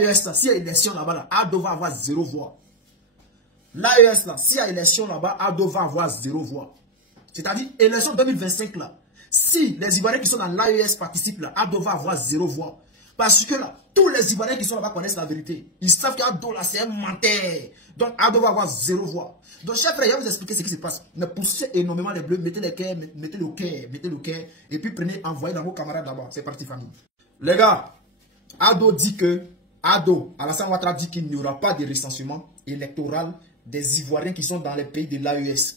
L'AES, s'il y a élection là-bas, là, Ado va avoir 0 voix. L'AES, là, s'il y a élection là-bas, Ado va avoir 0 voix. C'est-à-dire, élection 2025, là, si les Ivoiriens qui sont dans l'AES participent, là, Ado va avoir 0 voix. Parce que là, tous les Ivoiriens qui sont là-bas connaissent la vérité. Ils savent qu'Ado, là, c'est un menteur. Donc, Ado va avoir 0 voix. Donc, chers frères, je vais vous expliquer ce qui se passe. Ne poussez énormément les bleus, mettez les cœurs, mettez le cœur, et puis prenez, envoyez dans vos camarades là-bas. C'est parti, famille. Les gars, Ado dit que, Alassane Ouattara dit qu'il n'y aura pas de recensement électoral des Ivoiriens qui sont dans les pays de l'AES.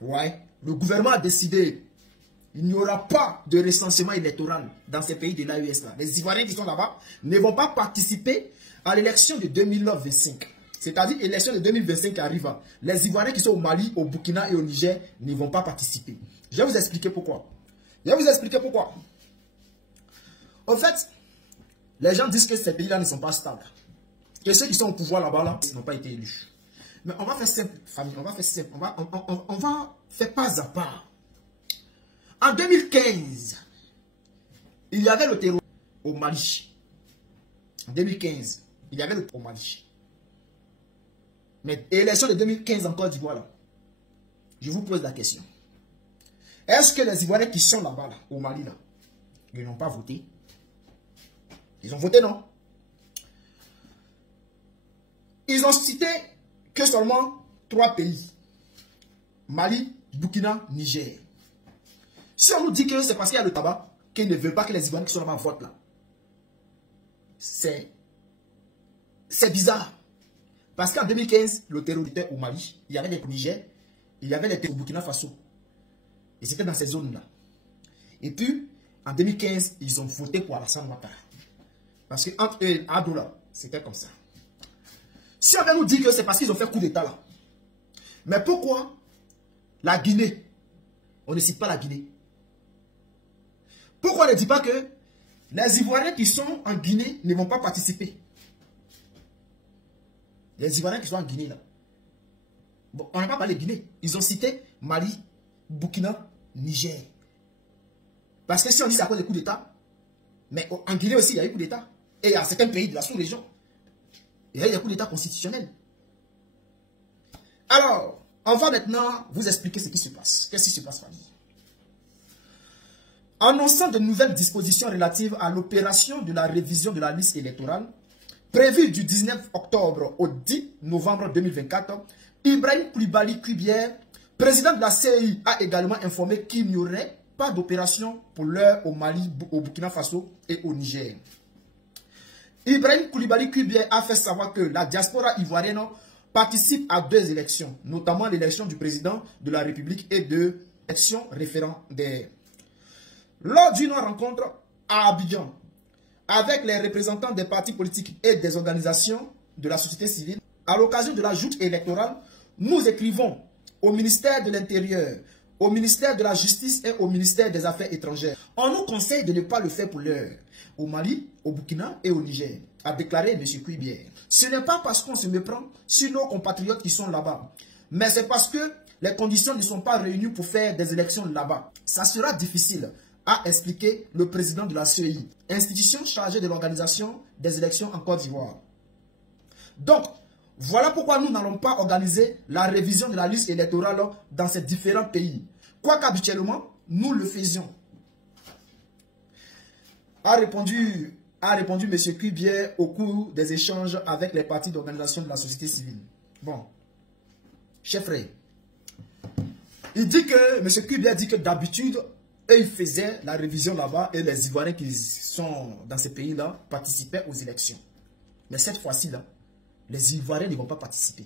Ouais. Le gouvernement a décidé. Il n'y aura pas de recensement électoral dans ces pays de l'AES là. Les Ivoiriens qui sont là-bas ne vont pas participer à l'élection de 2025. C'est-à-dire l'élection de 2025 qui arrive. Les Ivoiriens qui sont au Mali, au Burkina et au Niger ne vont pas participer. Je vais vous expliquer pourquoi. En fait, les gens disent que ces pays-là ne sont pas stables. Que ceux qui sont au pouvoir là-bas, là, n'ont pas été élus. Mais on va faire simple, famille. On va faire simple. On va faire pas à pas. En 2015, il y avait le terrorisme au Mali. En 2015, il y avait le terrorisme au Mali. Mais l'élection de 2015 en Côte d'Ivoire, je vous pose la question. Est-ce que les Ivoiriens qui sont là-bas, là, au Mali, là, ils n'ont pas voté? Ils ont voté, non? Ils ont cité que seulement 3 pays. Mali, Burkina, Niger. Si on nous dit que c'est parce qu'il y a le tabac, qu'ils ne veulent pas que les Ivoiriens qui sont là-bas votent là. C'est bizarre. Parce qu'en 2015, le terrorisme était au Mali, il y avait les Niger, il y avait les au Burkina Faso. Et c'était dans ces zones-là. Et puis, en 2015, ils ont voté pour Alassane Ouattara. Parce qu'entre eux et Ado là, c'était comme ça. Si on vient nous dire que c'est parce qu'ils ont fait coup d'État là. Mais pourquoi la Guinée, on ne cite pas la Guinée? Pourquoi on ne dit pas que les Ivoiriens qui sont en Guinée ne vont pas participer? Les Ivoiriens qui sont en Guinée là. Bon, on n'a pas parlé de Guinée. Ils ont cité Mali, Burkina, Niger. Parce que si on dit c'est à cause des coups d'État, mais en Guinée aussi il y a eu coup d'État. Et il y a certains pays de la sous-région. Il y a eu des coups d'État constitutionnels. Alors, on va maintenant vous expliquer ce qui se passe. Qu'est-ce qui se passe, famille? Annonçant de nouvelles dispositions relatives à l'opération de la révision de la liste électorale, prévue du 19 octobre au 10 novembre 2024, Ibrahim Koulibaly Kuibier, président de la CEI, a également informé qu'il n'y aurait pas d'opération pour l'heure au Mali, au Burkina Faso et au Niger. Ibrahim Koulibaly Kuibier a fait savoir que la diaspora ivoirienne participe à 2 élections, notamment l'élection du président de la République et de l'élection référendaire. Lors d'une rencontre à Abidjan, avec les représentants des partis politiques et des organisations de la société civile, à l'occasion de la joute électorale, nous écrivons au ministère de l'Intérieur, au ministère de la Justice et au ministère des Affaires étrangères. On nous conseille de ne pas le faire pour l'heure, au Mali, au Burkina et au Niger, a déclaré M. Kuibier. Ce n'est pas parce qu'on se méprend sur nos compatriotes qui sont là-bas, mais c'est parce que les conditions ne sont pas réunies pour faire des élections là-bas. Ça sera difficile, a expliqué le président de la CEI, institution chargée de l'organisation des élections en Côte d'Ivoire. Donc, voilà pourquoi nous n'allons pas organiser la révision de la liste électorale dans ces différents pays. Quoiqu'habituellement, nous le faisions. A répondu M. Kuibier au cours des échanges avec les partis d'organisation de la société civile. Bon, chef frère, il dit que, M. Kuibier dit que d'habitude, eux, ils faisaient la révision là-bas et les Ivoiriens qui sont dans ces pays-là participaient aux élections. Mais cette fois-ci, là, les Ivoiriens ne vont pas participer.